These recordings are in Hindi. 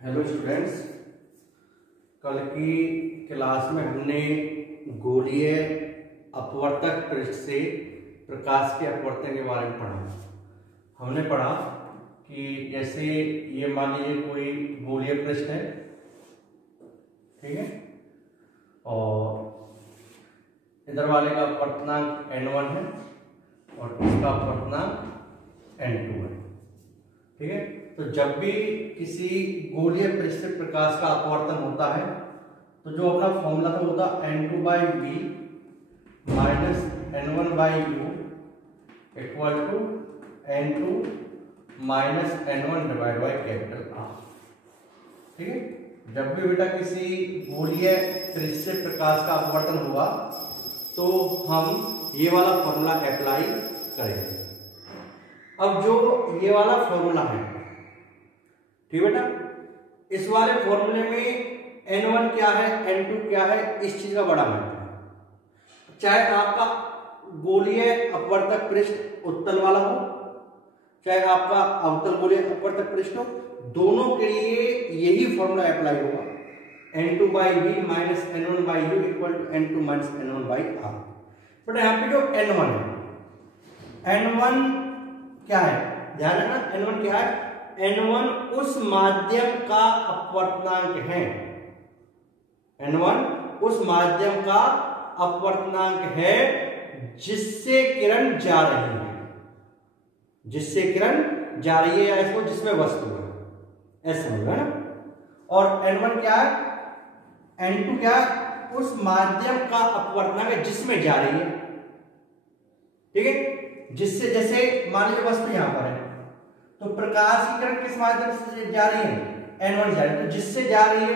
हेलो स्टूडेंट्स, कल की क्लास में हमने गोलीय अपवर्तक पृष्ठ से प्रकाश के अपवर्तन के बारे में पढ़ा। हमने पढ़ा कि जैसे ये मान लीजिए कोई गोलीय पृष्ठ है, ठीक है, और इधर वाले का अपवर्तनांक n1 है और इसका अपवर्तनांक n2 है, ठीक है। तो जब भी किसी गोलीय पृष्ठ से प्रकाश का अपवर्तन होता है तो जो अपना फॉर्मूला था होता n2/v minus n1/u equal to n2 minus n1 divide by capital R, ठीक है। जब भी बेटा किसी गोलीय पृष्ठ से प्रकाश का अपवर्तन हुआ तो हम ये वाला फॉर्मूला अप्लाई करेंगे। अब जो ये वाला फॉर्मूला है, ठीक बेटा, इस वाले फॉर्मूले में n1 क्या है, n2 क्या है, इस चीज का बड़ा महत्व है। चाहे आपका गोलीय अपवर्तक पृष्ठ उत्तल वाला हो, चाहे आपका अवतल गोलीय अपवर्तक पृष्ठ हो, दोनों के लिए यही फॉर्मूला अप्लाई होगा। n2/v minus n1/u equal to n2 minus n1/r। बेटा यहाँ पे जो n1 है, n1 क्या है, ध्यान रखना, n1 क्या है, n1 उस माध्यम का अपवर्तनांक है। n1 उस माध्यम का अपवर्तनांक है जिससे किरण जा रही है, जिससे किरण जा रही है या इसको जिसमें वस्तु है, ऐसा समझ ना। और n1 क्या है, n2 क्या है, उस माध्यम का अपवर्तनांक है जिसमें जा रही है, ठीक है। जिससे, जैसे मान लीजिए वस्तु यहां पर है तो प्रकाश की किरण किस माध्यम से जा रही है, n1 जा रही है, तो जिससे जा रही है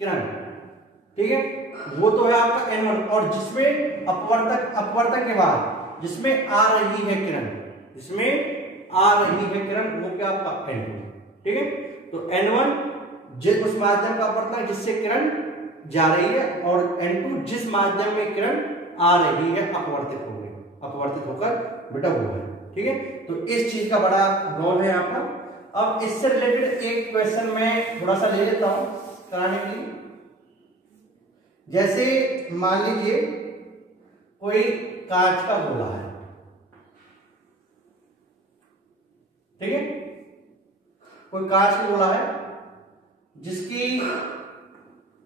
किरण, ठीक है, वो तो है आपका n1। और जिसमें अपवर्तक के बाद जिसमें आ रही है किरण, जिसमें आ रही है किरण, वो क्या आपका n2, ठीक है। तो n1 उस माध्यम का अपवर्तक जिससे किरण जा रही है और n2 जिस माध्यम में किरण आ रही है अपवर्तित होकर बेटा वो है, ठीक है। तो इस चीज का बड़ा रोल है यहाँ पर। अब इससे रिलेटेड एक क्वेश्चन मैं थोड़ा सा ले लेता हूं कराने के लिए। जैसे मान लीजिए कोई कांच का गोला है, ठीक है, कोई कांच का गोला है जिसकी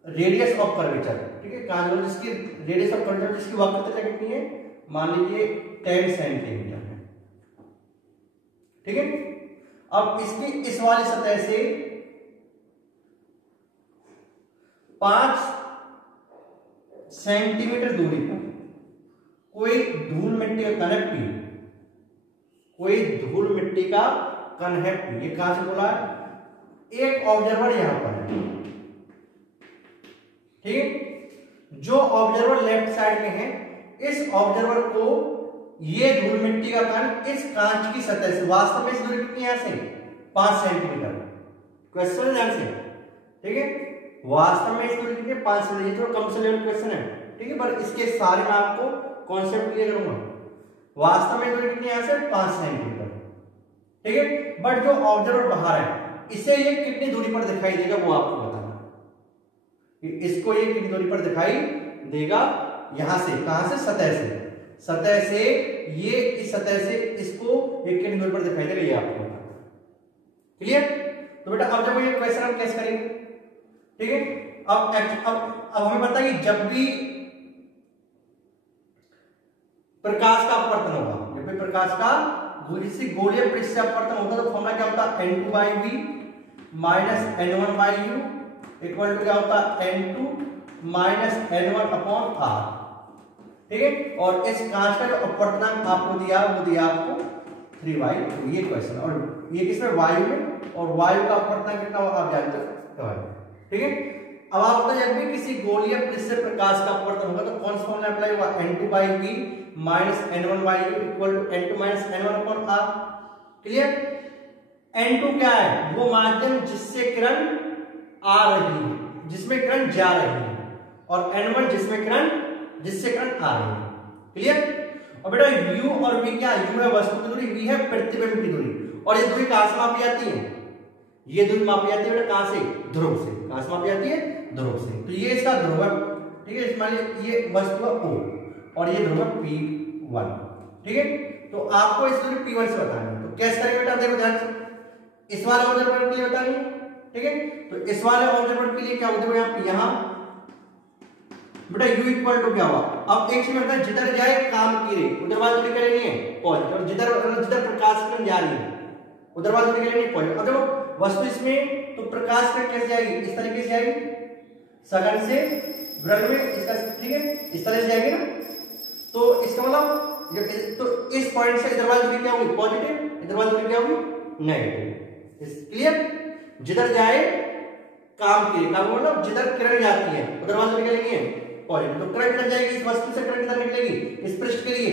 रेडियस ऑफ कर्वेचर, ठीक है, कांच गोला जिसकी रेडियस ऑफ कर्वेचर, जिसकी वक्रता कितनी है, मान लीजिए 10 सेंटीमीटर है, ठीक है। अब इसकी इस वाली सतह से 5 सेंटीमीटर दूरी पर कोई धूल मिट्टी का कण है P, कोई धूल मिट्टी का कण है P, ये कहां से बोला है, एक ऑब्जर्वर यहां पर है, ठीक है। जो ऑब्जर्वर लेफ्ट साइड में है, इस ऑब्जर्वर को ये धूल मिट्टी का कण इस कांच की सतह से, वास्तव में इस दूरी कितनी यहां से 5 सेंटीमीटर, क्वेश्चन ध्यान से, ठीक है, वास्तव में इस दूरी कितनी 5 सेंटीमीटर, थोड़ा कम से लेवल क्वेश्चन है, ठीक है, पर इसके सारे मैं आपको कॉन्सेप्ट क्लियर करूंगा। वास्तव में दूरी कितनी यहां से 5 सेंटीमीटर, ठीक है, बट जो ऑब्जर्वर बाहर है इसे ये कितनी दूरी पर दिखाई देगा वो आपको बताना, इसको ये कितनी दूरी पर दिखाई देगा, यहां से, कहां से, सतह से ये इस सतह से इसको एक कितनी दूरी पर दिखाई देगा ये आपको बताना, क्लियर। तो बेटा अब जब ये क्वेश्चन हम कैसे करेंगे, ठीक है। अब हमें पता है कि जब भी प्रकाश का अपवर्तन होगा, जब भी प्रकाश का किसी गोलीय पृष्ठ से अपवर्तन होगा तो फॉर्मूला क्या होता है, n2/v minus n1/u equal to क्या होता है, n2 माइनस n1/r, ठीक है। और इस कांच का जो अपवर्तनांक आपको दिया वो दिया आपको 3/2, ये क्वेश्चन, और ये किसमें, वायु में, और वायु का अपवर्तनांक कितना होगा आप जानते हो, ठीक है। अब आप बताइए जब भी किसी गोलीय पृष्ठ से प्रकाश का अपवर्तन होगा तो कौन सा फॉर्मूला अप्लाई होगा, n2/v minus n1/u equal to n2 minus n1/r, clear. n2 क्या है, वो माध्यम जिससे किरण आ रही है, जिसमें किरण जा रही है, और n1 जिससे किरण आ रही है, क्लियर। और बेटा u और v क्या, u है वस्तु की दूरी, v है प्रतिबिंब की दूरी, और ये दूरी कहां से मापी जाती है, ये दूरी मापी जाती है बेटा कहां से, ध्रुव से। कहां से मापी जाती है, ध्रुव से। तो ये इसका ध्रुव है, ठीक है। मान लीजिए ये वस्तु है O और ये ध्रुव है P1, ठीक है। तो आपको इस दूरी P1 से बतानी है। तो कैसे करेंगे बेटा, देखो ध्यान से, इस वाले ऑब्जर्वर के लिए बतानी है, ठीक है। तो इस वाले ऑब्जर्वर के लिए क्या होता है, यहां बेटा u इक्वल टू क्या हुआ। अब एक चीज होता है, जिधर जाए काम की रे उधर वाली दूरी क्या लेनी है, पॉजिटिव। और जिधर प्रकाश किरण जा रही है उधर वाली दूरी क्या लेनी है, पॉजिटिव। अब देखो वस्तु इसमें, तो प्रकाश किरण कैसे जाएगी, इस तरीके से आएगी, सघन से वृत्त में इसका, ठीक है, इस तरह से जाएगी ना। तो इसका मतलब तो इस पॉइंट से इधर वाली दूरी क्या होगी, पॉजिटिव, इधर वाली दूरी क्या होगी, नेगेटिव। इस क्लियर। जिधर जाए काम की रे, काम मतलब जिधर किरण जाती है उधर वाली दूरी क्या लेनी है, पॉजिटिव। तो करंट इधर जाएगी, इस वस्तु से करंट इधर निकलेगी, इस पृष्ठ के लिए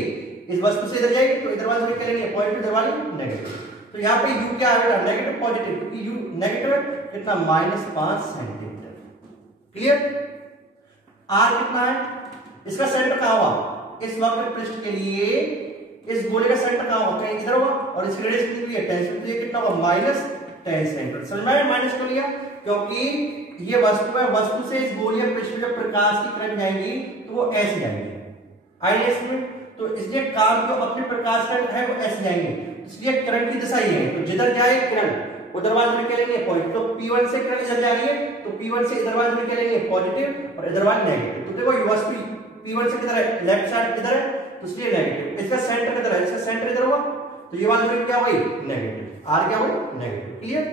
इस वस्तु से इधर जाएगी, तो इधर वाली दूरी क्या लेनी है, पॉजिटिव, इधर वाली नेगेटिव। तो यहाँ पे u क्या आएगा, नेगेटिव पॉजिटिव, क्योंकि u नेगेटिव है, कितना, -5 सेंटीमीटर। क्लियर। r कितना है, इसका सेंटर कहां हुआ, इस वक्र पृष्ठ के लिए इस गोले का सेंटर कहां हुआ, कहीं इधर हुआ, और इस रेडियस कितनी है, 10 सेंटीमीटर। ये कितना हुआ, -10 सेंटीमीटर। समझ में आया, माइनस कर लिया, क्योंकि ये वस्तु है, वस्तु से इस गोलीय पृष्ठ में प्रकाश की किरण जाएंगी तो वो ऐसे जाएंगी, आईएस में। तो इसलिए काम जो अपने प्रकाश किरण है वो ऐसे जाएंगे, इसलिए किरण की दिशा ये है। तो जिधर जाए किरण उधर वाली दूरी क्या लेंगे, पॉजिटिव। तो P1 से किरण इधर जा रही है, तो P1 से इधर वाली दूरी क्या लेंगे, पॉजिटिव, और इधर वाली नेगेटिव। तो देखो ये वस्तु P1 से किधर है, लेफ्ट साइड किधर है, तो इसलिए नेगेटिव। इसका सेंटर किधर है, इसका सेंटर इधर हुआ, तो ये वाली दूरी क्या हुई, नेगेटिव। r क्या हुई, negative. Clear.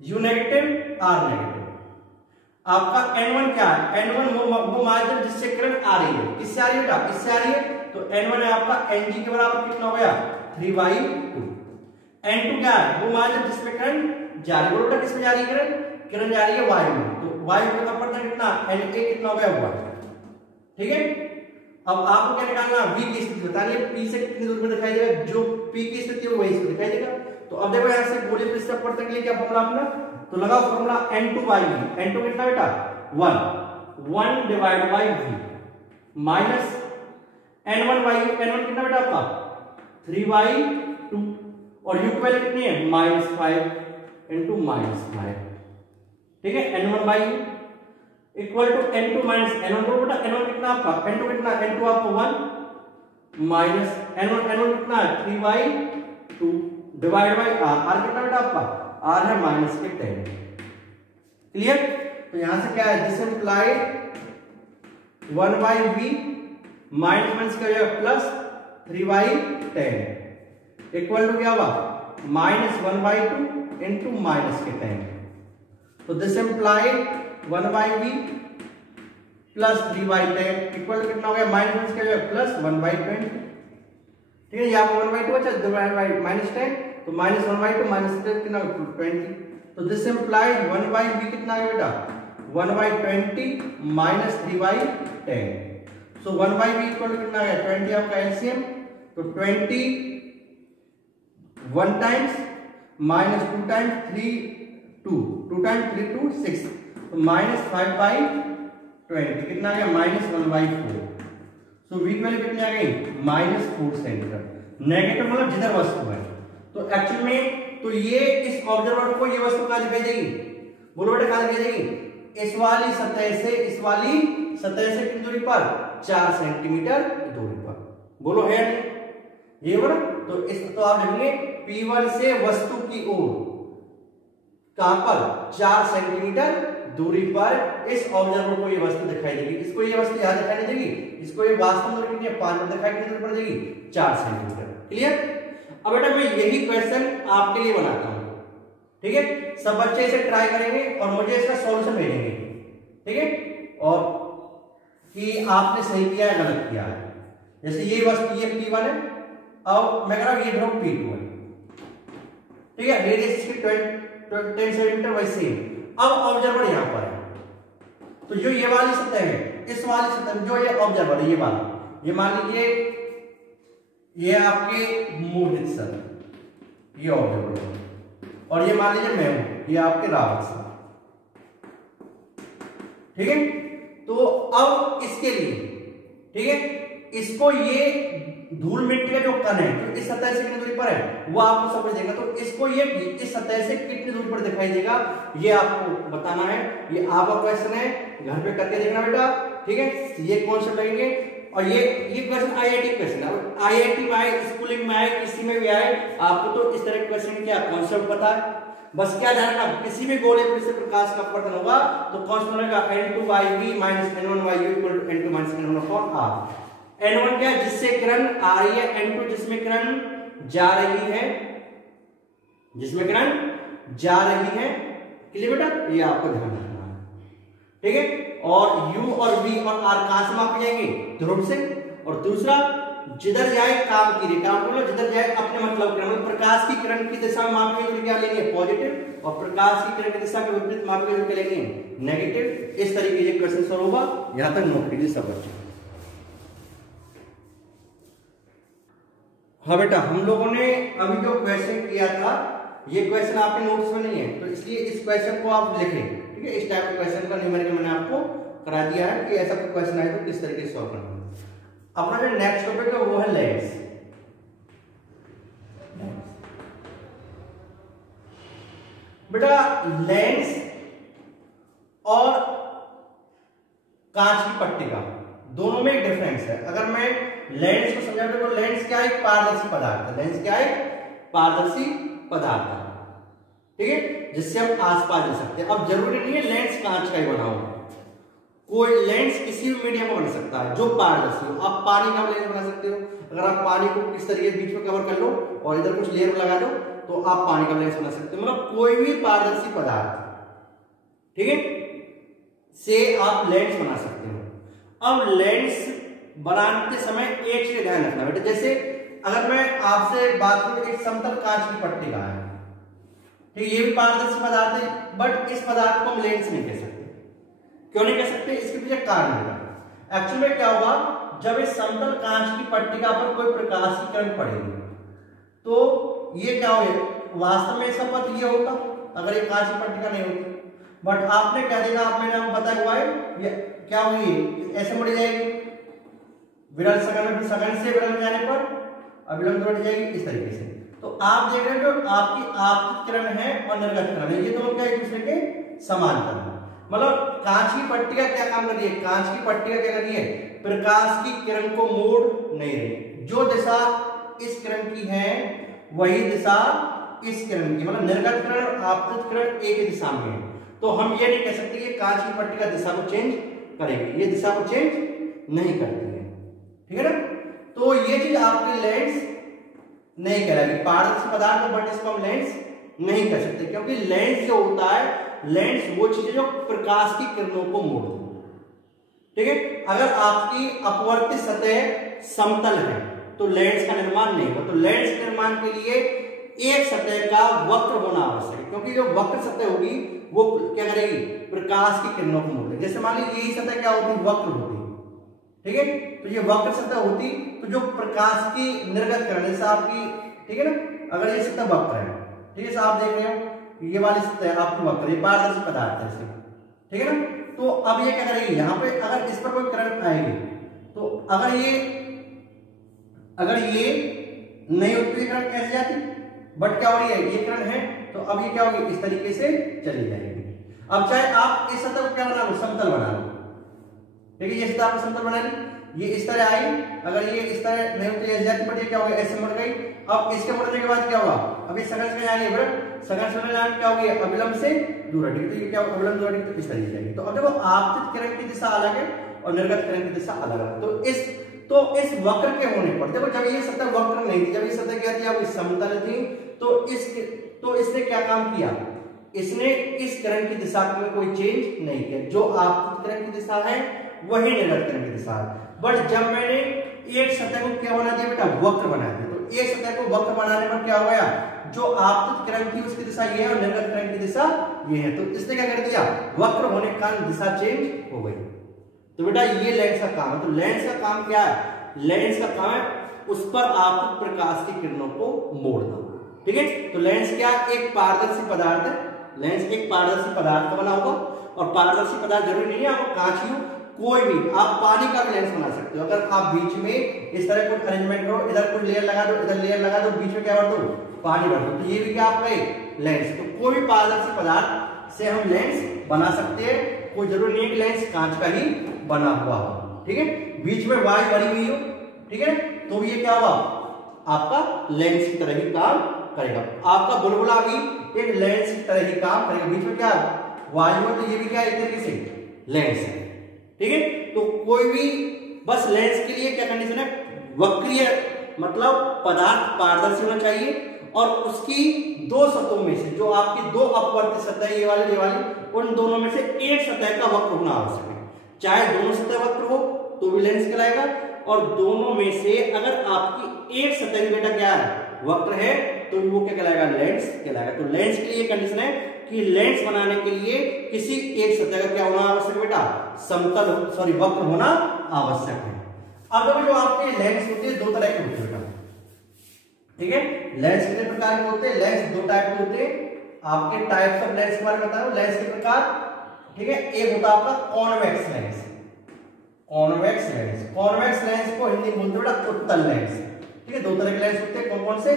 u negative, r negative. आपका N1 क्या है, N1 वो माध्यम जिससे किरण आ रही है, किससे आ रही है बेटा, इससे आ रही है। तो N1 है आपका Ng के बराबर कितना हो गया, 3/2। N2 क्या है, वो माध्यम जिसमें किरण जा रही है, बेटा किसमें जा रही है किरण, किरण जा रही है वायु में। तो वायु का अपवर्तन कितना, Na कितना हो गया, 1, ठीक है। अब आपको क्या निकालना, V की स्थिति बतानी है, P से कितनी दूर में दिखाई देगा, जो P की स्थिति हो वही इसको दिखाई देगा। तो अब देखो यहां से गोलीय पृष्ठ अपवर्तन के लिए क्या फॉर्मूला अपना, तो लगाओ फॉर्मूला N2/V। N2 कितना बेटा, 1 divide by V minus N1/U। N1 कितना बेटा आपका, 3/2, और U की वैल्यू कितनी है, -5 इंटू -5, ठीक है। N1/U equal to N2 minus N1। तो बेटा N1 कितना आपका, N2 कितना, N2 आपका 1 माइनस N1 कितना है, 3/2 डिवाइड बाय R कितना बेटा आपका, R है -10। क्लियर। तो यहां से क्या है, दिस इंप्लाइड 1/V माइनस का जो प्लस 3/10 इक्वल टू क्या हुआ, -1/2 इंटू -10। तो this implied 1/V plus 3/10 equal to कितना हो गया, माइनस का जो प्लस 1/20। ठीक है, यहाँ पर 1/2 अच्छा, डिवाइड बाय -10, तो -1/2 -10 कितना 20। तो दिस इंप्लाइड 1/V कितना है बेटा, 1/20 minus 3/10। So 1/V equal to कितना है, 20 आपका एलसीएम। तो 20 1 टाइम्स माइनस 2 टाइम्स 3 2 टाइम्स 3 2 6, तो -5/20 कितना आ गया, -1/4। सो V की वैल्यू कितनी आ गई, -4 सेंटीमीटर। नेगेटिव मतलब जिधर वस्तु है। तो एक्चुअल में तो ये इस ऑब्जर्वर को ये वस्तु कहां दिखाई देगी, बोलो बेटा कहां दिखाई देगी, इस वाली सतह से इस वाली सतह से कितनी दूरी पर, 4 सेंटीमीटर दूरी पर। बोलो है ये बोलो। तो इस तो आप लिखेंगे P1 से वस्तु की ओर कहां पर, 4 सेंटीमीटर दूरी पर इस ऑब्जर्वर को ये वस्तु दिखाई देगी। इसको ये वस्तु यहां दिखाई नहीं देगी, इसको ये वास्तव में कितनी है, 5 पर दिखाई कितनी दूरी पर देगी, 4 सेंटीमीटर। क्लियर। अब बेटा मैं यही क्वेश्चन आपके लिए बनाता हूं, ठीक है। सब बच्चे इसे ट्राई करेंगे और मुझे इसका सॉल्यूशन भेजेंगे, ठीक है, और कि आपने सही किया है गलत किया है। जैसे ये वस्तु ये P1 है, अब मैं कह रहा हूं ये ध्रुव P2 है, ठीक है, रेडियस इसकी 10 सेंटीमीटर वैसे। अब ऑब्जर्वर यहां पर है, तो जो ये वाली सतह है, इस वाली सतह में जो ये ऑब्जर्वर है, ये वाला, ये मान लीजिए ये आपके मोहित सर, ये ऑब्जर्वर है, और ये मान लीजिए मैं हूं, ये आपके रावत सर, ठीक है। तो अब इसके लिए, ठीक है, इसको ये धूल मिट्टी का जो कण है जो इस सतह से कितनी दूरी पर है वो आपको समझ देगा। तो इसको ये इस सतह से कितनी दूरी पर दिखाई देगा ये आपको बताना है। ये आपका क्वेश्चन है, घर पे करके देखना बेटा, ठीक है। ये कॉन्सेप्ट लगेंगे और ये क्वेश्चन आईआईटी क्वेश्चन है, आईआईटी में आए, स्कूलिंग में आए, किसी में भी आए, आपको तो इस तरह के क्वेश्चन क्या कॉन्सेप्ट पता है। बस क्या ध्यान रखना, किसी भी गोले पर से प्रकाश का अपवर्तन होगा तो कॉन्सेप्ट बनेगा n2yv minus n1yu equal to n2 minus n1 upon r। n1 क्या है, जिससे किरण आ रही है, n2 जिसमें किरण जा रही है, जिसमें किरण जा रही है। क्लियर बेटा, ये आपको ध्यान रखना है, ठीक है। और u और v और r कहां से मापे जाएंगे, ध्रुव से। और दूसरा, जिधर जाए काम की रेखा, बोलो जिधर जाए अपने मतलब किरण, प्रकाश की किरण की दिशा में मापे गए क्या लेंगे, पॉजिटिव, और प्रकाश की किरण की दिशा के विपरीत मापे गए क्या लेंगे, नेगेटिव। इस तरीके से क्वेश्चन सॉल्व होगा। यहां तक नोट कीजिए सब बच्चे। हाँ बेटा, हम लोगों ने अभी जो क्वेश्चन किया था ये क्वेश्चन आपके नोट्स में नहीं है, तो इसलिए इस क्वेश्चन को आप लिखें, ठीक है। इस टाइप के क्वेश्चन का न्यूमेरिकल मैंने आपको करा दिया है कि ऐसा कोई क्वेश्चन आए तो किस तरीके से सॉल्व करना है। अपना जो नेक्स्ट टॉपिक है वो है लेंस। बेटा लेंस और कांच की पट्टिका दोनों में एक डिफरेंस है। अगर मैं लेंस को समझा तो लेंस क्या है, एक पारदर्शी पदार्थ है। लेंस क्या है, पारदर्शी पदार्थ है, ठीक है, जिससे हम आसपास जा सकते हैं। अब जरूरी नहीं है लेंस कांच का ही बना हो, कोई लेंस किसी भी मीडियम में बन सकता है जो पारदर्शी हो। आप पानी का लेंस बना सकते हो, अगर आप पानी को किस तरीके बीच में कवर कर लो और इधर कुछ लेयर लगा दो तो आप पानी का लेंस बना सकते हो। मतलब कोई भी पारदर्शी पदार्थ, ठीक है, से आप लेंस बना सकते हो। अब लेंस बनाते समय एक चीज ध्यान रखना बेटा, जैसे अगर मैं आपसे बात करूं, एक समतल कांच की पट्टिका है, ठीक, ये भी पारदर्शी पदार्थ है, बट इस पदार्थ को हम लेंस नहीं कह सकते। क्यों नहीं कह सकते, इसके पीछे कारण है। एक्चुअली में क्या होगा, जब इस समतल कांच की पट्टिका पर कोई प्रकाश की किरण पड़ेगी तो ये क्या होगा, वास्तव में इसका पथ ये होता अगर ये कांच की पट्टिका नहीं होती। बट आपने क्या देखा, आपने नाम बताया हुआ है, ये क्या हुई, ऐसे मुड़ जाएगी, विरल सघन में, सघन से विरल में जाने पर अभिलंब बढ़ जाएगी, इस तरीके से। तो आप देख रहे हो जो आपकी आपतित किरण है और निर्गत किरण है, ये दोनों क्या एक दूसरे के समांतर है। मतलब कांच की पट्टिका क्या काम कर रही है, कांच की पट्टिका क्या कर रही है, प्रकाश की किरण को मोड़ नहीं रही। जो दिशा इस किरण की है वही दिशा इस किरण की, मतलब निर्गत किरण और आपतित किरण एक ही दिशा में है। तो हम ये नहीं कह सकते कि कांच की पट्टिका दिशा को चेंज करेगी, ये दिशा को चेंज नहीं करती है, ठीक है ना। तो ये चीज आपके लेंस नहीं कहलाएगी, पारदर्शी पदार्थ, बट इसको हम लेंस नहीं कह सकते, क्योंकि लेंस जो होता है, लेंस वो चीज है जो प्रकाश की किरणों को मोड़ती है, ठीक है। अगर आपकी अपवर्तित सतह समतल है तो लेंस का निर्माण नहीं होगा। तो लेंस के निर्माण के लिए एक सतह का वक्र होना आवश्यक है, क्योंकि जो वक्र सतह होगी वो क्या करेगी, प्रकाश की किरणों को मोड़ेगी। जैसे मान लीजिए यही सतह क्या होती, वक्र होती, ठीक है। तो ये वक्र सतह होती तो जो प्रकाश की निर्गत किरण, जैसे आपकी, ठीक है ना, अगर ये सतह वक्र है, ठीक है, आप देख रहे हो ये वाली सतह आपकी वक्र, ये पारदर्शी पदार्थ है इसमें, ठीक है ना। तो अब ये क्या करेगी, यहाँ पे अगर इस पर कोई किरण आएगी तो अगर ये नहीं होती है किरण कैसे जाती, बट क्या हो रही है, ये किरण है तो अब ये क्या होगी, इस तरीके से चली जाएगी। अब चाहे आप इस सतह को क्या बना लो, समतल बना लो, ठीक है, ये सतह आपने समतल बना ली, ये इस तरह आई, अगर ये इस तरह नहीं होती ऐसे जाती, बट ये क्या होगा, ऐसे मुड़ गई। अब इसके मुड़ने के बाद क्या होगा, अब ये सघन से जाएंगे, बट सघन से जाने क्या होगी, अभिलंब से दूर हटेगी, तो ये क्या होगा, अभिलंब दूर हटेगी तो इस तरीके जाएगी। तो अब देखो आपतित किरण की दिशा अलग है और निर्गत किरण की दिशा अलग है। तो इस वक्र के होने पर देखो, जब ये सतह वक्र नहीं थी, जब ये सतह क्या थी, अब समतल थी, तो इसने क्या काम किया, इसने इस किरण की दिशा में कोई चेंज नहीं किया। जो आपतित किरण की दिशा है वही निर्गत किरण की दिशा है। बट जब मैंने एक सतह को क्या बना दिया बेटा, वक्र बना दिया, तो एक सतह को वक्र बनाने पर क्या हो गया, जो आपतित किरण थी उसकी दिशा ये है और निर्गत किरण की दिशा ये है, तो इसने क्या कर दिया, वक्र होने के कारण दिशा चेंज हो गई। तो बेटा ये लेंस का काम है। तो लेंस का काम क्या है, लेंस का काम है उस पर आपतित प्रकाश की किरणों को मोड़ना, ठीक है। तो लेंस क्या, एक पारदर्शी पदार्थ है, लेंस एक पारदर्शी पदार्थ का बना होगा, और पारदर्शी पदार्थ जरूरी नहीं है आपको कांच ही हो, कोई भी आप पानी का भी लेंस बना सकते हो। अगर आप बीच में इस तरह कुछ अरेंजमेंट करो, इधर कुछ लेयर लगा दो, इधर लेयर लगा दो, बीच में क्या भर दो, पानी भर दो, तो ये भी क्या आपका एक लेंस। तो कोई भी पारदर्शी पदार्थ से हम लेंस बना सकते हैं, कोई जरूरी नहीं है कि लेंस कांच का ही बना हुआ हो, ठीक है। बीच में वायु भरी हुई हो, ठीक है, तो ये क्या हुआ, आपका लेंस की तरह ही काम करेगा। आपका बुलबुला भी एक लेंस की तरह ही काम करेगा। बीच में क्या वायु है, तो ये भी क्या एक तरीके से लेंस है, ठीक है। तो कोई भी बस लेंस के लिए क्या कंडीशन है, वक्रीय मतलब पदार्थ पारदर्शी होना चाहिए और उसकी दो सतहों में से, जो आपकी दो अपवर्तित सतह ये वाली, उन दोनों में से एक सतह का वक्र होना आवश्यक है। चाहे दोनों सतह वक्र हो तो भी लेंस कहलाएगा, और दोनों में से अगर आपकी एक सतह बेटा क्या है, वक्र है, तो वो क्या कहलाएगा, लेंस कहलाएगा। तो लेंस के लिए कंडीशन है कि लेंस बनाने के लिए किसी एक सतह का क्या होना आवश्यक बेटा, समतल वक्र होना आवश्यक है। अब देखो जो आपके लेंस होते हैं दो तरह के होते हैं बेटा, ठीक है। लेंस कितने प्रकार के होते हैं, लेंस दो टाइप के होते हैं। आपके टाइप्स ऑफ लेंस के बारे में बताओ, लेंस के प्रकार, ठीक है। एक होता है आपका convex lens, convex lens, convex lens को हिंदी में बोलते हैं बेटा उत्तल लेंस, ठीक है। दो तरह के लेंस होते हैं, कौन कौन से,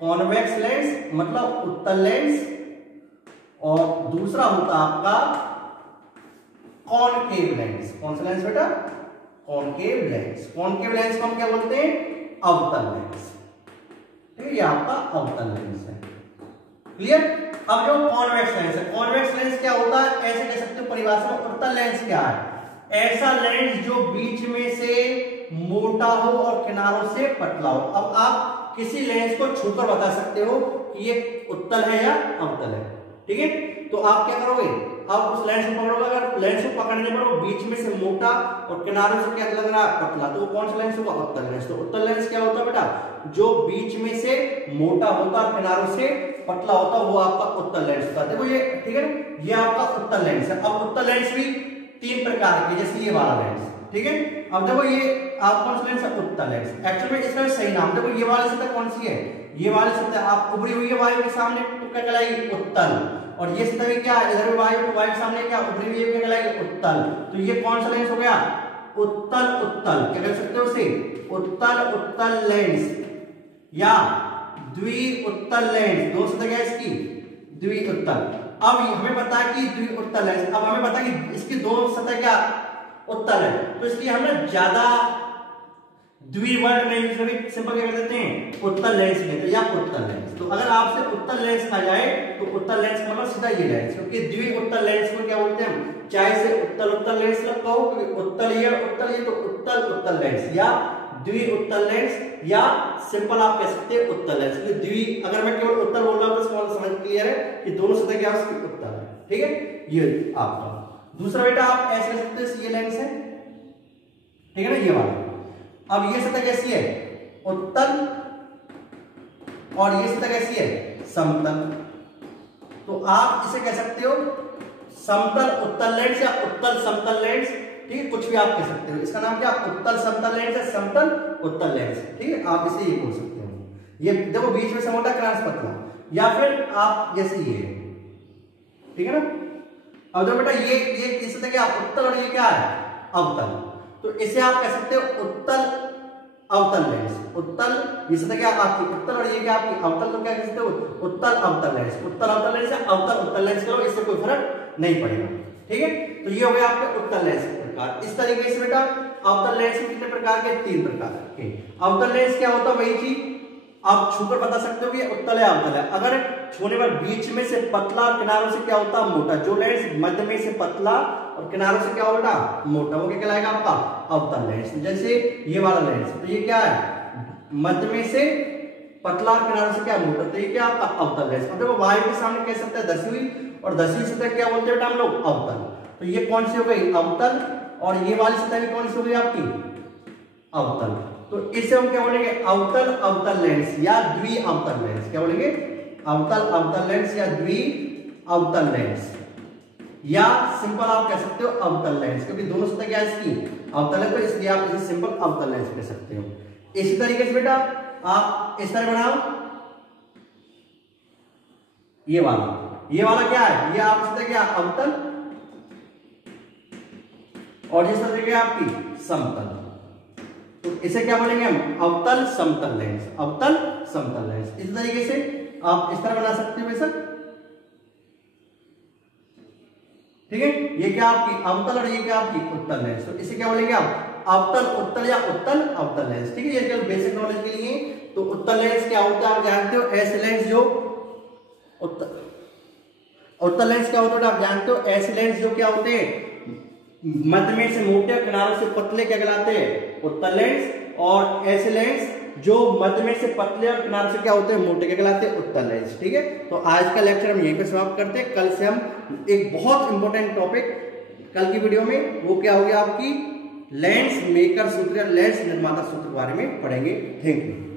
कॉन्वेक्स लेंस मतलब उत्तल लेंस, और दूसरा होता आपका कॉनकेव लेंस। कौन सा लेंस बेटा, कॉनकेव लेंस। कॉनकेव लेंस को हम क्या बोलते हैं, अवतल लेंस, ठीक है, ये आपका अवतल लेंस है, क्लियर। अब जो कॉन्वेक्स लेंस है, कॉन्वेक्स लेंस क्या होता है, ऐसे कह सकते हो परिभाषा में, उत्तल लेंस क्या है, ऐसा लेंस जो बीच में से मोटा हो और किनारों से पतला हो। अब आप किसी लेंस को छूकर बता सकते हो कि ये उत्तल है या अवतल है, ठीक है। तो आप क्या करोगे, आप उस लेंस को पकड़ोगे, अगर लेंस को पकड़ने पर वो बीच में से मोटा और किनारों से क्या लग रहा है, पतला, तो वो कौन सा लेंस होगा, उत्तल लेंस। तो उत्तल लेंस क्या होता है बेटा, जो बीच में से मोटा होता है, किनारों से पतला होता, वो आपका उत्तल लेंस होता है। देखो ये, ठीक है, ये आपका उत्तल लेंस है। अब उत्तल लेंस भी तीन प्रकार के, जैसे ये वाला लेंस, ठीक है। अब देखो ये आप कौन सा लेंस है, उत्तल लेंस। एक्चुअली में इसका सही नाम देखो, ये वाली सतह कौन सी है, ये वाली सतह आप उभरी हुई है वायु के सामने, तो क्या कहलाएगी, उत्तल। और ये सतह भी क्या है, इधर वायु, तो वायु के सामने क्या उभरी हुई है, क्या कहलाएगी, उत्तल। तो ये कौन सा लेंस हो गया, उत्तल उत्तल, क्या कह सकते हो उसे, उत्तल उत्तल लेंस या द्वि उत्तल लेंस। दो सतह क्या है इसकी, द्वि उत्तल। अब हमें पता है कि द्वि उत्तल लेंस, अब हमें पता है कि इसकी दो सतह क्या उत्तल है, तो इसलिए हमने ज्यादा द्विवर्ग नहीं, सिंपल क्या कर देते हैं, उत्तल लेंस लेते हैं या उत्तल लेंस। तो अगर आपसे उत्तल लेंस आ जाए तो उत्तल लेंस का मतलब सीधा ये लेंस, क्योंकि द्वि उत्तल लेंस को क्या बोलते हैं, चाहे से उत्तल उत्तल लेंस लग कहो, उत्तल ये तो उत्तल उत्तल लेंस, या द्वि उत्तल लेंस, या सिंपल आप कह सकते हैं उत्तल लेंस। द्वि, अगर मैं केवल उत्तल बोल रहा हूं तो समझ क्लियर है कि दोनों सतह क्या है, उत्तल है, ठीक है। ये आपका दूसरा बेटा आप ऐसे कह सकते हैं, ये लेंस है, ठीक है ना, ये वाला। अब ये सतह कैसी है, उत्तल, और ये सतह कैसी है, समतल। तो आप इसे कह सकते हो समतल उत्तल लेंस या उत्तल समतल लेंस, ठीक है, कुछ भी आप कह सकते हो। इसका नाम क्या, उत्तल समतल लेंस या समतल उत्तल लेंस, ठीक है। आप इसे ये बोल सकते हो। ये देखो बीच में से मोटा, किनारे से पतला, या फिर आप जैसे ये, ठीक है ना। अब देखो बेटा ये सतह क्या, उत्तल, और ये क्या है, अवतल। तो इसे आप कह सकते हो उत्तल अवतल लेंस। उत्तल ये सतह क्या आपकी उत्तल, और ये क्या आपकी अवतल, तो क्या कह सकते हो, उत्तल अवतल लेंस। उत्तल अवतल लेंस या अवतल उत्तल लेंस करो, इससे कोई फर्क नहीं पड़ेगा, ठीक है। तो ये हो गया आपके उत्तल लेंस के प्रकार। इस तरीके से बेटा अवतल लेंस कितने प्रकार के, तीन प्रकार के। अवतल लेंस क्या होता है, वही चीज आप छूकर बता सकते हो कि अवतल है अवतल है। अगर छूने पर बीच में से पतला और किनारों से क्या होता है, मोटा। जो लेंस मध्य में से पतला और किनारों से क्या होगा, मोटा, वो क्या कहलाएगा आपका अवतल लेंस। जैसे ये वाला लेंस, तो ये क्या है, मध्य में से पतला और किनारों से क्या मोटा, तो ये क्या आपका अवतल लेंस। अब देखो वायु के सामने कह सकते हैं धसी हुई, और धसी हुई सतह क्या बोलते हैं बेटा हम लोग, अवतल। तो ये कौन सी हो गई, अवतल, और ये वाली सतह भी कौन सी हो गई आपकी, अवतल। तो इसे हम क्या बोलेंगे, अवतल अवतल लेंस या द्वि अवतल लेंस। क्या बोलेंगे, अवतल अवतल लेंस या द्वि अवतल लेंस, या सिंपल आप कह सकते हो अवतल लेंस, क्योंकि दोनों सतह क्या है इसकी, अवतल है, तो इसलिए आप इसे सिंपल अवतल लेंस कह सकते हो। इसी तरीके से बेटा आप इस तरह बनाओ, ये वाला क्या है, ये आप सतह क्या, अवतल, और जिस तरह की आपकी समतल, तो इसे क्या बोलेंगे हम, अवतल समतल लेंस, अवतल समतल लेंस। इस तरीके से आप इस तरह बना सकते हो बेशक, ठीक है। ये क्या आपकी अवतल और ये क्या आपकी उत्तल लेंस, तो इसे क्या बोलेंगे आप, अवतल उत्तल या उत्तल अवतल लेंस, ठीक है। ये केवल बेसिक नॉलेज के लिए। तो उत्तल लेंस क्या होता है आप जानते हो, ऐसे लेंस जो उत्तल लेंस क्या होता है आप जानते हो, ऐसे लेंस जो क्या होते हैं मध्य में से मोटे और किनारों से पतले क्या कहलाते हैं, उत्तल लेंस। और ऐसे लेंस जो मध्य में से पतले और किनारे से क्या होते हैं, मोटे क्या कहलाते हैं, उत्तल लेंस, ठीक है। तो आज का लेक्चर हम यहीं पे समाप्त करते हैं। कल से हम एक बहुत इंपॉर्टेंट टॉपिक कल की वीडियो में, वो क्या होगी आपकी लेंस मेकर सूत्र, लेंस निर्माता सूत्र के बारे में पढ़ेंगे। Thank you.